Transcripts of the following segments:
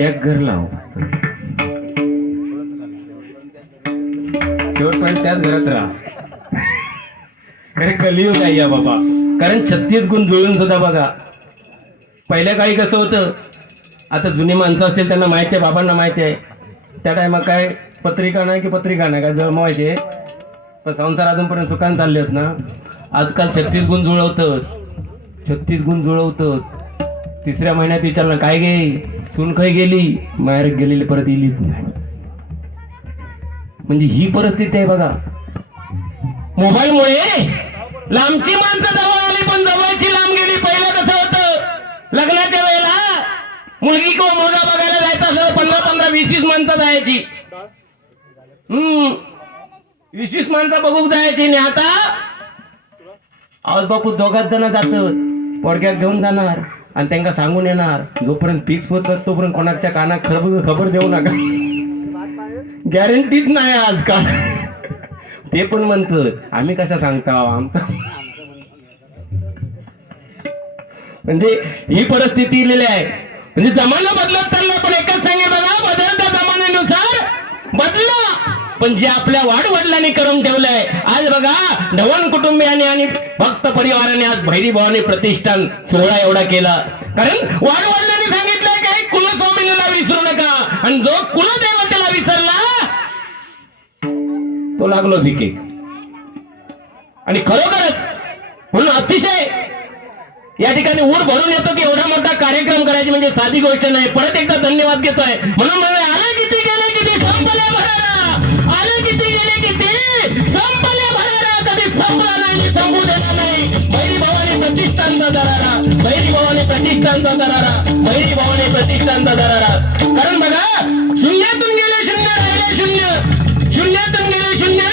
एक घर लाव. शेवटपर्यंत त्याच घरात राहा. कारण कलियुग आहे या बाबा. कारण छत्तीस गुण जुळून सुद्धा बघा. पहिल्या काही कसं होतं? आता जुनी माणसं असतील त्यांना माहिती आहे बाबांना माहिती आहे. त्या टायमा काय? पत्रिका नाही की पत्रिका नाही? काय जळमवायचे पण संसार अजूनपर्यंत सुखान चालले आहेत ना? आजकाल छत्तीस गुण जुळवतं छत्तीस गुण जुळवतं तिसऱ्या महिन्यात विचारलं काय गे? सून गेली माहेर गेलेली परत येलीच नाही. म्हणजे ही परिस्थिती आहे बघा. मोबाईलमुळे लांबची माणसं जवळ आली पण जवळची लांब गेली. पहिलं कसं होतं? लग्नाच्या वेळेला मुलगी किंवा मुलगा बघायला जायचं असलं पंधरा पंधरा वीस वीस माणसं जायची. हम्म. वीस वीस माणसं बघू जायची. आणि आता आज बापू दोघात जण जात पोडक्यात घेऊन जाणार. आणि त्यांना सांगून येणार जोपर्यंत फिक्स होत तोपर्यंत कोणाच्या कानात खबर खबर देऊ नका. गॅरंटीच नाही आजकाल ते पण म्हणत आम्ही कशा सांगता आमचं म्हणजे ही परिस्थिती इलेली आहे. म्हणजे जमाना बदलत चालला पण एकच सांगे बघा बदलत्या जमान्यानुसार बदला. पण जे आपल्या वाडवडिलांनी करून ठेवलंय आज बघा धवन कुटुंबियांनी आणि भक्त परिवाराने आज भैरी भवानी प्रतिष्ठान सोहळा एवढा केला. कारण वाडवडिलांनी सांगितलंय काही कुलस्वामिनीला विसरू नका. आणि जो कुलदेवतेला विसरला तो लागलो भिके. आणि खरोखरच म्हणून अतिशय या ठिकाणी ऊर भरून येतो की एवढा मोठा कार्यक्रम करायची म्हणजे साधी गोष्ट नाही. परत एकदा धन्यवाद घेतोय. म्हणून म्हणून किती गेले किती संपले प्रतीक दरारा बहिणी भावाने प्रतिष्ठानचा दरारा कारण बघा शून्यातून गेले शून्य राहिले शून्य. शून्यातून गेले शून्य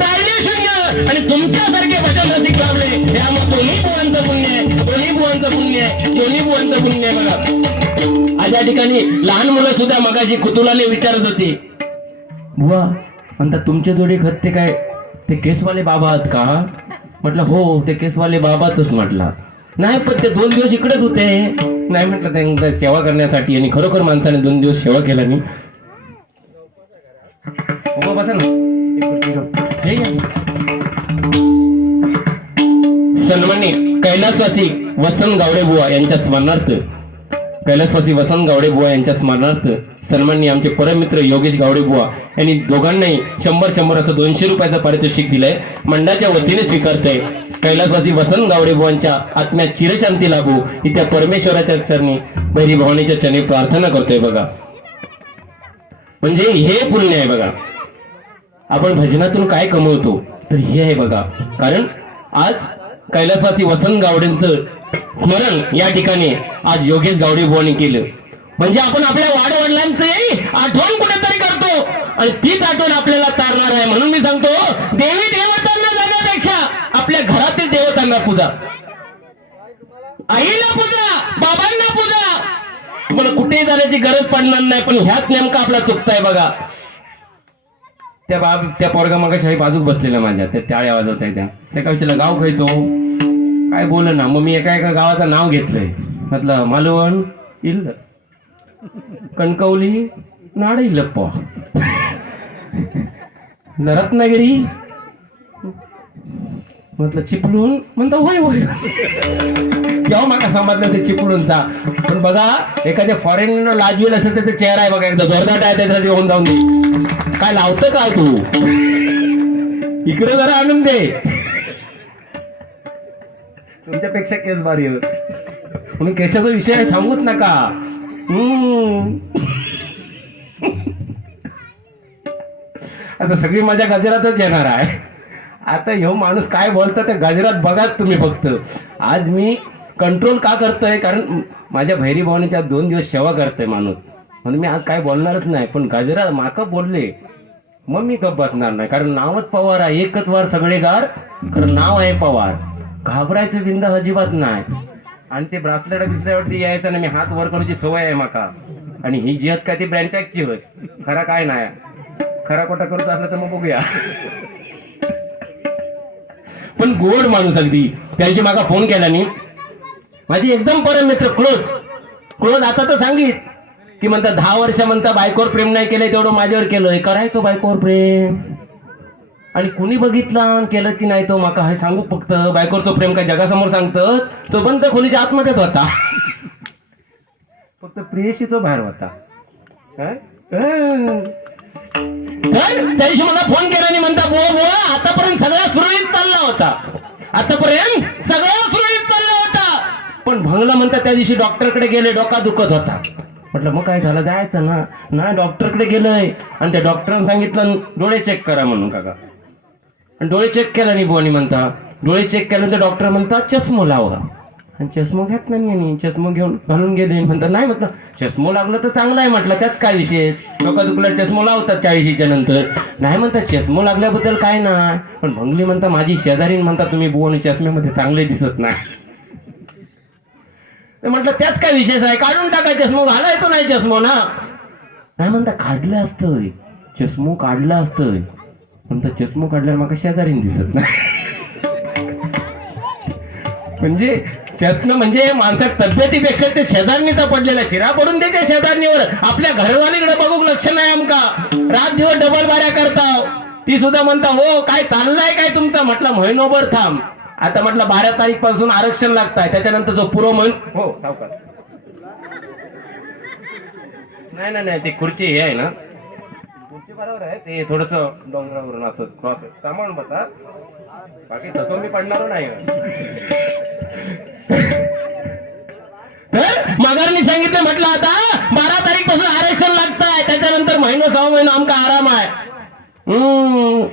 राहिले शून्य. आणि तुमच्यासारखे भजन अधिक लावले यामुळे दोन्ही बुवांचं पुण्य आहे? दोन्ही बुवांचं पुण्य आहे? दोन्ही बुवांचं पुण्य आहे बघा. अशा ठिकाणी लहान मुलं सुद्धा मगाशी कुतुलाने विचारत होती. बुवा म्हणतात तुमचे जोडी खत ते काय? ते केसवाले बाबा आहात का? म्हटलं हो ते केसवाले बाबाच म्हटला. नाही पण ते दोन दिवस इकडेच होते. नाही म्हटलं त्यांना सेवा करण्यासाठी आणि खरोखर माणसाने दोन दिवस सेवा केला मी हो बसा ना. कैलासवासी वसंत गावडे बुवा यांच्या स्मरणार्थ कैलासवासी वसंत गावडे बुवा यांच्या स्मरणार्थ सन्माननीय आमचे परमित्र योगेश गावडे बुवा यांनी दोघांनाही शंभर शंभर असं दोनशे रुपयाचं पारितोषिक दिलंय. मंडळाच्या वतीने स्वीकारतंय. कैलासवासी वसंत गावडे बुवांच्या आत्म्यात चिरशांती लागू. ही परमेश्वराच्या चरणी भैरी भवानीच्या चरणी प्रार्थना करतोय बघा. म्हणजे हे पुण्य आहे बघा. आपण भजनातून काय कमवतो तर हे आहे बघा. कारण आज कैलासवासी वसंत गावडेंचं स्मरण या ठिकाणी आज योगेश गावडेबुवांनी केलं. म्हणजे आपण आपल्या वाडवडिलांचे आठवण कुठेतरी करतो. आणि तीच आठवण आपल्याला तारणार आहे. म्हणून मी सांगतो देवी देवतांना जाण्यापेक्षा आपल्या घरातील देवतांना पूजा. आईला पूजा बाबांना पूजा. तुम्हाला कुठेही जाण्याची गरज पडणार नाही पण ह्याच नेमका आपला चुकताय बघा. त्या बाब त्या पोरगा मग शाही बाजूक बसलेल्या माझ्या. त्या टाळ्या वाजवत आहे त्या. त्या काय विचारलं गाव खायचो काय बोल ना मग मी एका एका गावाचं नाव घेतलंय? म्हटलं मालवण इल्ल कणकवली नाड इल्लप्पा रत्नागिरी म्हटलं चिपळून म्हणता होय होय. केव्हा माका समजलं ते चिपळूणचा? पण बघा एखाद्या फॉरेन लाजवेल असेल तर ते चेहरा आहे बघा एकदा जोरदार आहे त्याच्यासाठी येऊन जाऊन दे. काय लावतं का तू? इकडे जरा आणून दे. तुमच्यापेक्षा केस भारी म्हणून केसाचा विषय सांगूच नका. आता सगळी माझ्या गजरातच येणार आहे. आता ह्यो माणूस काय बोलतं ते गजरात बघाच तुम्ही फक्त. आज मी कंट्रोल का करतोय? कारण माझ्या भैरी भावनेच्या दोन दिवस सेवा करतोय माणूस. म्हणून मी आज काय बोलणारच नाही पण गजरा माका बोलले. मग मी गप बसणार नाही कारण नावच पवार आहे. एकच वार सगळे गार नाव आहे पवार. घाबरायचं बिंद अजिबात नाही. आणि ते ब्रासलेट बिसल्यावरती यायचं ना मी हात वर करूची सवय आहे माका. आणि ही जी काय ती ब्रँटॅकची होय. खरा काय नाही खरा कोटा करत असलं तर मग बघूया. पण गोड माणूस अगदी. त्यांची मागा फोन केला नी माझी एकदम परम मित्र क्लोज. क्लोज आता तर सांगित. की म्हणता दहा वर्ष म्हणता बायकोवर प्रेम नाही केलं तेवढं माझ्यावर केलं करायचो बायकोवर प्रेम. आणि कुणी बघितला केलं की नाही तो माका हे सांगू फक्त. बायकोवर तो प्रेम काय जगासमोर सांगत तो बंद खोलीच्या आतमध्येच होता. फक्त प्रेयशी तो बाहेर होता. त्या दिवशी मला फोन केला आणि म्हणता बुवा बुवा आतापर्यंत सगळा सुरळीत चालला होता. आतापर्यंत सगळा सुरळीत चालला होता. पण भंगला म्हणता त्या दिवशी डॉक्टरकडे गेले डोका दुखत होता. म्हटलं मग काय झालं? जायचं ना. नाही डॉक्टरकडे गेलंय. आणि त्या डॉक्टरने सांगितलं डोळे चेक करा म्हणून काका. आणि डोळे चेक केला नाही बुवानी म्हणता. डोळे चेक केल्यानंतर डॉक्टर म्हणता चष्मो लावा. आणि चष्मो घेत नाही आणि चष्मो घेऊन घालून गेले. म्हणतात नाही म्हटलं चष्मो लागलं तर चांगलं आहे म्हटलं त्यात काय विषय डोका दुखला चष्मो लावतात चाळीशीच्या नंतर. नाही म्हणतात चष्मो लागल्याबद्दल काय नाही पण भंगली म्हणता माझी शेजारी म्हणता तुम्ही बुवानी चष्म्यामध्ये चांगले दिसत नाही. ते म्हटलं त्यात काय विशेष आहे? काढून टाका चष्मो घालायचो नाही चष्मो ना. नाही म्हणता काढलं असतं चष्मो काढला असतं पण तो चष्मो काढल्यावर माका शेजारीन दिसत नाही. म्हणजे चष्म म्हणजे माणसाक तब्येतीपेक्षा ते शेजारणीचा पडलेला शिरा पडून देते शेजारणीवर. आपल्या घरवालीकडे बघूक लक्ष नाही आमका. रात दिवस डबल बाऱ्या करताव. ती सुद्धा म्हणता हो काय चाललाय काय तुमचं? म्हटलं महिनोभर थांब. आता म्हटलं बारा तारीखपासून आरक्षण लागताय. त्याच्यानंतर जो पुरो म्हण हो नाही नाही नाही ती खुर्ची हे आहे ना. खुर्ची बरोबर आहे ते थोडस डोंगरावरून असं क्रॉस सामावून बसा. बाकी तसं मी पडणार नाही. तर सांगितलं म्हटलं आता बारा तारीखपासून आरक्षण लागताय. त्याच्यानंतर महिना सहा महिना आमका आराम आहे. हम्म.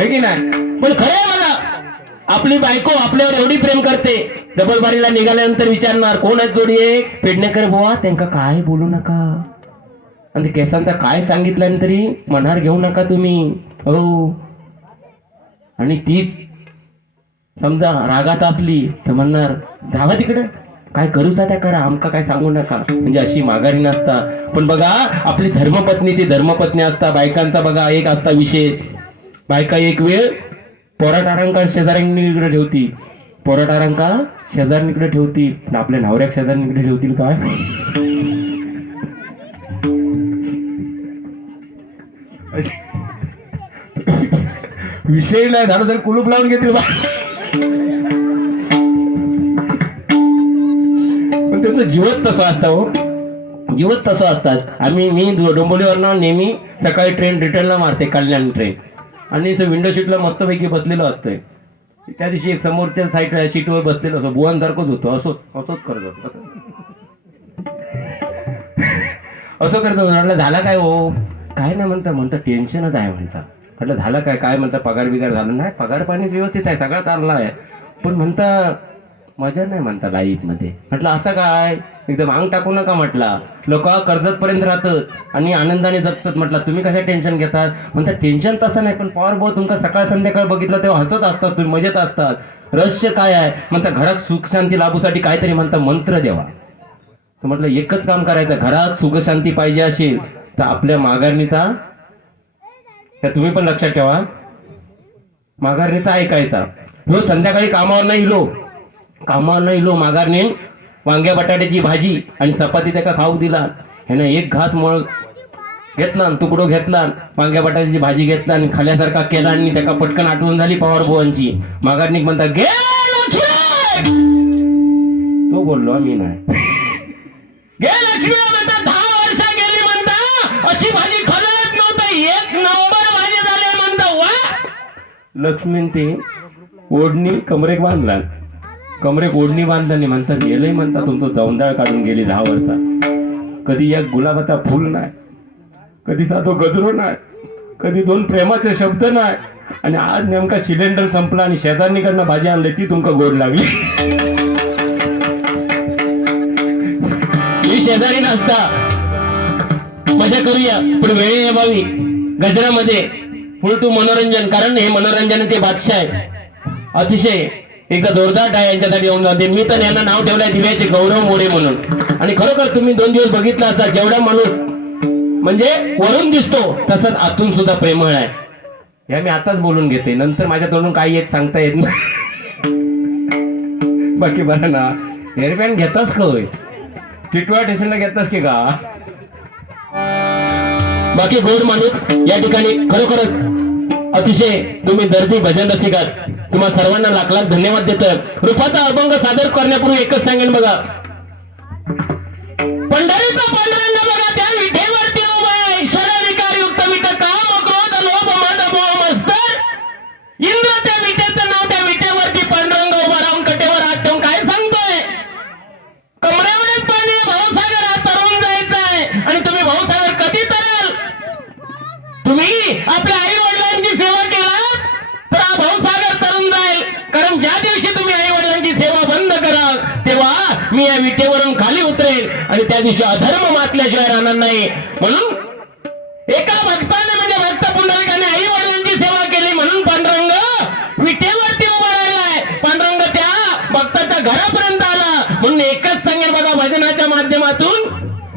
की नाही? पण खरं आहे बघा आपली बायको आपल्यावर एवढी प्रेम करते. डबल बारीला निघाल्यानंतर विचारणार कोण आहे जोडी एक? पेडणेकर बुवा त्यांका काय बोलू नका. आणि केसांचा काय सांगितलं तरी मनार घेऊ नका तुम्ही. हो. आणि ती समजा रागात असली तर म्हणणार धावा तिकडे. काय करूचा त्या करा आमका काय सांगू नका. म्हणजे अशी माघारी नसता. पण बघा आपली धर्मपत्नी ती धर्मपत्नी असता बायकांचा बघा एक असता विशेष. बायका एक वेळ पोराटारांका शेजाऱ्यांकडे ठेवती. पोराटारांका शेजारणीकडे ठेवती. आपल्या नवऱ्याक शेजारणीकडे ठेवतील काय? विषय नाही झालं तर कुलूप लावून घेतील बा. पण त्यांचं जीवत तसं असतं हो. जीवत तसं असतात. आम्ही मी डोंबोलीवरनं नेहमी सकाळी ट्रेन रिटर्नला मारते कल्याण ट्रेन आणि इथं विंडो सीटला मस्तपैकी बसलेलो असतोय. त्या दिवशी एक समोरच्या साईड सीटवर बसलेलो असतो. बुवांसारखंच होतो. असो असंच करत होतो. असं. असं करतो झाला काय हो? काय नाही म्हणता म्हणता टेन्शनच आहे म्हणता. म्हटलं झालं काय? काय म्हणता? पगार बिगार झाला नाही. पगार पाणी व्यवस्थित आहे सगळा चालला आहे. पण म्हणता मजा नाही म्हणता लाईफमध्ये म्हटलं असं काय? एकदम अंग टाकू नका म्हटला. लोक कर्जतपर्यंत राहतात आणि आनंदाने जगतात. म्हटलं तुम्ही कशा टेन्शन घेतात? म्हणता टेन्शन तसं नाही पण पॉवर बहुत तुमका सकाळ संध्याकाळ बघितलं तेव्हा हसत असतात तुम्ही मजेत असतात. रहस्य काय आहे? म्हणता घरात सुख शांती लाभूसाठी काहीतरी म्हणता मंत्र द्यावा. तर म्हटलं एकच काम करायचं घरात सुखशांती पाहिजे असेल तर आपल्या माघारणीचा तर तुम्ही पण लक्षात ठेवा. माघारणीचा ऐकायचा. लो संध्याकाळी कामावर नाही इलो. कामावर नाही इलो माघारणी. वांग्या बटाट्याची भाजी आणि चपाती त्याका खाऊ दिला. ह्यानं एक घास मळ घेतला आणि तुकडो घेतला वांग्या बटाट्याची भाजी घेतला आणि खाल्यासारखा केला आणि त्याका पटकन आठवण झाली पवार बुवांची. माघारणीक म्हणता गे तो बोललो मी नाही. लक्ष्मीन ते ओढणी कमरेक बांधला कमरेक ओढणी बांधल्याने म्हणता गेलंय म्हणता तुमचं जवंदाळ काढून गेली दहा वर्षा कधी या गुलाबाचा फुल नाही कधी तो गजरो नाही कधी दोन प्रेमाचे शब्द नाही. आणि आज नेमका सिलेंडर संपला आणि शेजारणीकडनं भाजी आणली ती तुमका गोड लागली. मी शेजारी नसता. मजा करूया पण वेळ यावी गजरामध्ये फुल टू मनोरंजन कारण हे मनोरंजन ते बादशाह आहे अतिशय एकदा जोरदार आहे यांच्यासाठी येऊन जाते. मी तर यांना नाव ठेवलंय दिव्याचे गौरव मोरे म्हणून. आणि खरोखर तुम्ही दोन दिवस बघितला असा जेवढा माणूस म्हणजे वरून दिसतो तसंच आतून सुद्धा प्रेमळ आहे. हे मी आताच बोलून घेते. नंतर माझ्या तोंडून काही एक सांगता येत नाही. बाकी बरं ना. हेअरबँड घेतास का होय? टिटवा स्टेशनला घेतास की का? बाकी गोड माणूस या ठिकाणी खरोखरच अतिशय तुम्ही दर्दी भजन रसिकात. तुम्हा सर्वांना लाख लाख धन्यवाद देतोय. रूपाचा अभंग सादर करण्यापूर्वी एकच सांगेन बघा. पंढरीचा पांडुरंग बघा त्या विठेवरती उभा आहे. षडविकार युक्त विठ काम क्रोध लोभ मद मोह मस्तर. इंद्र त्या विटेचं नाव त्या विटेवरती पांडुरंग उभा राहून कटेवर हात ठेवून काय सांगतोय? कमरेवरच पाणी आहे, भाऊसागर हा तरुण जायचा आहे. आणि तुम्ही भाऊसागर कधी तराल? तुम्ही आपल्या आई वडिलांची सेवा केलात तर हा भाऊसागर तरुण जाईल कारण ज्या दिवशी तुम्ही आई वडिलांची सेवा बंद कराल तेव्हा मी या विटेवरून खाली उतरेल आणि त्या दिवशी अधर्म मातल्याशिवाय राहणार नाही म्हणून एका भक्ताने म्हणजे भक्त पुंडलिकाने आई वडिलांची सेवा केली म्हणून पांडुरंग विटेवरती उभा राहिलाय. पांडुरंग त्या भक्ताच्या घरापर्यंत आला. म्हणून एकच सांगेल बघा भजनाच्या माध्यमातून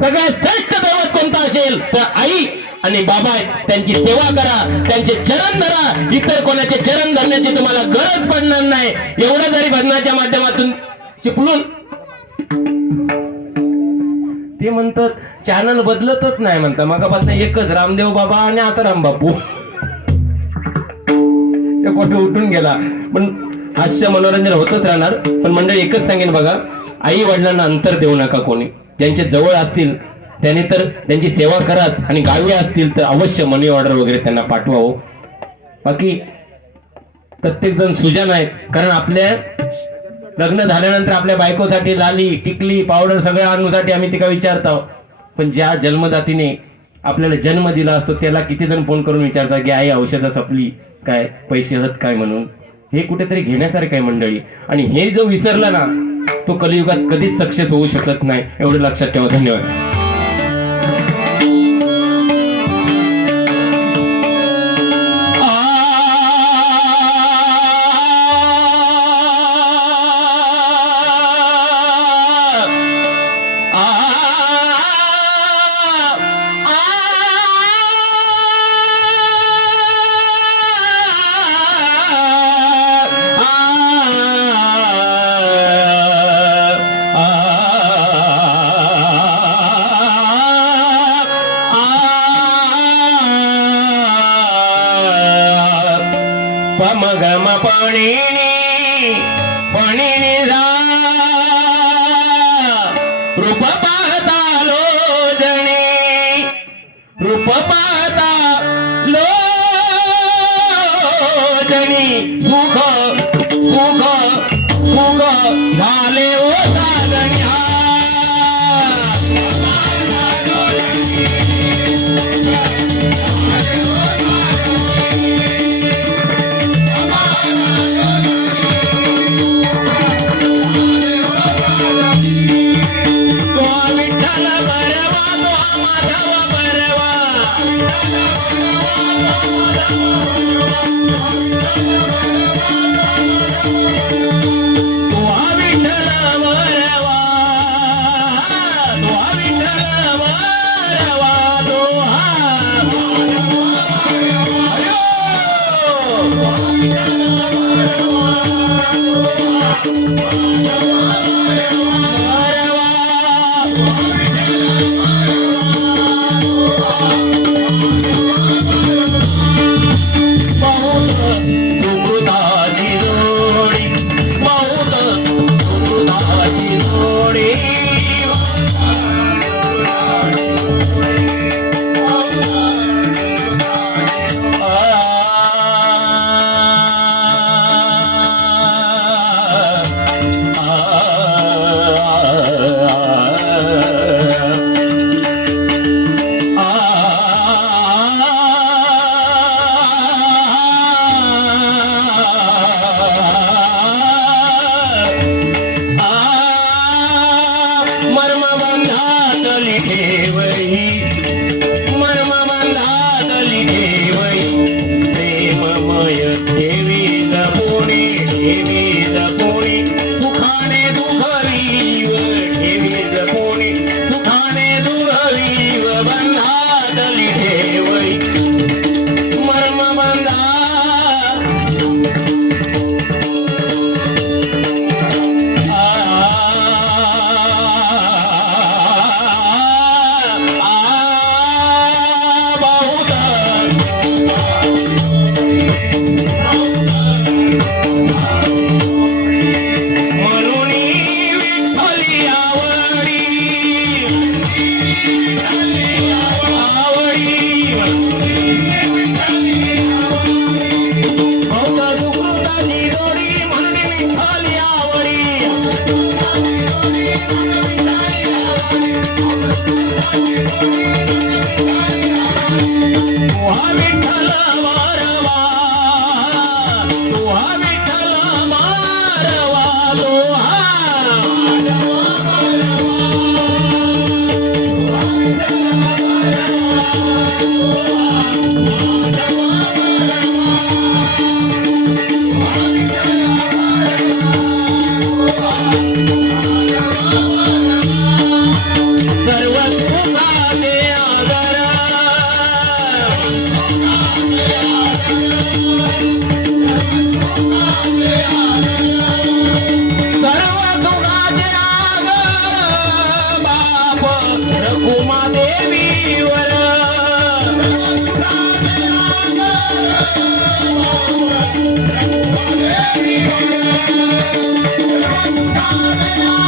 सगळ्यात श्रेष्ठ दैवत कोणता असेल तर आई आणि बाबा त्यांची सेवा करा त्यांचे चरण धरा. इतर कोणाचे चरण धरण्याची तुम्हाला गरज पडणार नाही. एवढं जरी भजनाच्या माध्यमातून चिपलून ते म्हणतात चॅनल बदलतच नाही म्हणतात. मग एकच रामदेव बाबा आणि आसाराम बापू. ते उठून गेला. पण हास्य मनोरंजन होतच राहणार. पण मंडळी एकच सांगेन बघा आई वडिलांना अंतर देऊ नका कोणी. ज्यांचे जवळ असतील त्यांनी तर त्यांची सेवा कराच आणि गावी असतील तर अवश्य मनी ऑर्डर वगैरे त्यांना पाठवावं. बाकी प्रत्येक जण सुजान आहेत कारण आपल्या लग्न झाल्यानंतर आपल्या बायकोसाठी लाली टिकली पावडर सगळ्या आणूसाठी आम्ही तिका विचारतो. पण ज्या जन्मदातीने आपल्याला जन्म दिला असतो त्याला किती जण फोन करून विचारतात की आई औषधं संपली काय? पैसे हत काय म्हणून? हे कुठेतरी घेण्यासारखं आहे मंडळी. आणि हे जो विसरला ना तो कलियुगात कधीच सक्सेस होऊ शकत नाही. एवढं लक्षात ठेवा. धन्यवाद. पमगम पणिनी पणिनी जा. रूप पाहता लोजणी रूप पाहता लोजणी सुख Thank you.